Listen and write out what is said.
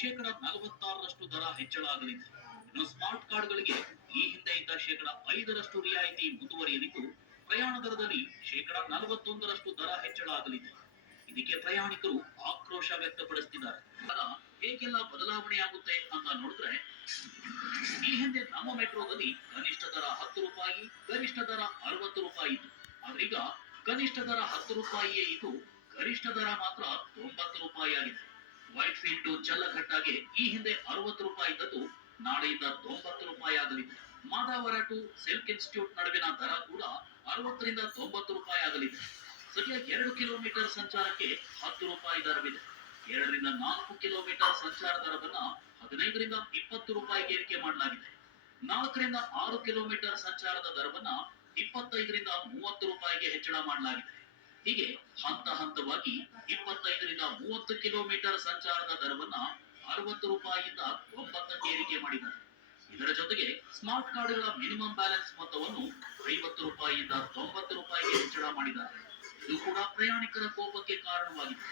ಶೇಕಡ 46ರಷ್ಟು ದರ ಹೆಚ್ಚಳ ಆಗಲಿದೆ. ಇನ್ನು ಸ್ಮಾರ್ಟ್ ಕಾರ್ಡ್ಗಳಿಗೆ ಈ ಹಿಂದೆ ಇದ್ದ ಶೇಕಡ 5ರಷ್ಟು ರಿಯಾಯಿತಿ ಮುಂದುವರಿಯಲಿದ್ದು, ಪ್ರಯಾಣ ದರದಲ್ಲಿ ಶೇಕಡ 41ರಷ್ಟು ದರ ಹೆಚ್ಚಳ ಆಗಲಿದೆ. ಇದಕ್ಕೆ ಪ್ರಯಾಣಿಕರು ಆಕ್ರೋಶ ವ್ಯಕ್ತಪಡಿಸುತ್ತಿದ್ದಾರೆ. ದರ ಹೇಗೆಲ್ಲ ಬದಲಾವಣೆ ಆಗುತ್ತೆ ಅಂತ ನೋಡಿದ್ರೆ, ಈ ಹಿಂದೆ ನಮ್ಮ ಮೆಟ್ರೋದಲ್ಲಿ ಕನಿಷ್ಠ ದರ 10 ರೂಪಾಯಿ, ಗರಿಷ್ಠ ದರ 60 ರೂಪಾಯಿ ಇತ್ತು. ಆದ್ರೀಗ ಕನಿಷ್ಠ ದರ 10 ರೂಪಾಯಿಯೇ ಇದ್ದು, ಗರಿಷ್ಠ ದರ ಮಾತ್ರ 90 ರೂಪಾಯಿ ಆಗಿದೆ. ವೈಟ್ ಫೀಲ್ಡ್ ಟು ಚಲ್ಲಘಟ್ಟಾಗೆ ಈ ಹಿಂದೆ 60 ರೂಪಾಯಿ ಇದ್ದದ್ದು ನಾಳೆಯಿಂದ 90 ರೂಪಾಯಿ ಆಗಲಿದೆ. ಮಾದಾವರ ಟು ಸಿಲ್ಕ್ ಇನ್ಸ್ಟಿಟ್ಯೂಟ್ ನಡುವಿನ ದರ ಕೂಡ 60ರಿಂದ 90 ರೂಪಾಯಿ ಆಗಲಿದೆ. ಸದ್ಯ 2 ಕಿಲೋಮೀಟರ್ ಸಂಚಾರಕ್ಕೆ 10 ರೂಪಾಯಿ ದರವಿದೆ. 2ರಿಂದ 4 ಕಿಲೋಮೀಟರ್ ಸಂಚಾರ ದರವನ್ನ 15ರಿಂದ 20 ರೂಪಾಯಿಗೆ ಏರಿಕೆ ಮಾಡಲಾಗಿದೆ. 4ರಿಂದ 6 ಕಿಲೋಮೀಟರ್ ಸಂಚಾರದ ದರವನ್ನ 25ರಿಂದ 30 ರೂಪಾಯಿಗೆ ಹೆಚ್ಚಳ ಮಾಡಲಾಗಿದೆ. ಹೀಗೆ ಹಂತ ಹಂತವಾಗಿ 25ರಿಂದ 30 ಕಿಲೋಮೀಟರ್ ಸಂಚಾರದ ದರವನ್ನ 60 ರೂಪಾಯಿಯಿಂದ 90ಕ್ಕೆ ಏರಿಕೆ ಮಾಡಿದ್ದಾರೆ. ಇದರ ಜೊತೆಗೆ ಸ್ಮಾರ್ಟ್ ಕಾರ್ಡ್ಗಳ ಮಿನಿಮಮ್ ಬ್ಯಾಲೆನ್ಸ್ ಮೊತ್ತವನ್ನು 50 ರೂಪಾಯಿಯಿಂದ 90 ರೂಪಾಯಿಗೆ ಹೆಚ್ಚಳ ಮಾಡಿದ್ದಾರೆ. ಇದು ಕೂಡ ಪ್ರಯಾಣಿಕರ ಕೋಪಕ್ಕೆ ಕಾರಣವಾಗಿದೆ.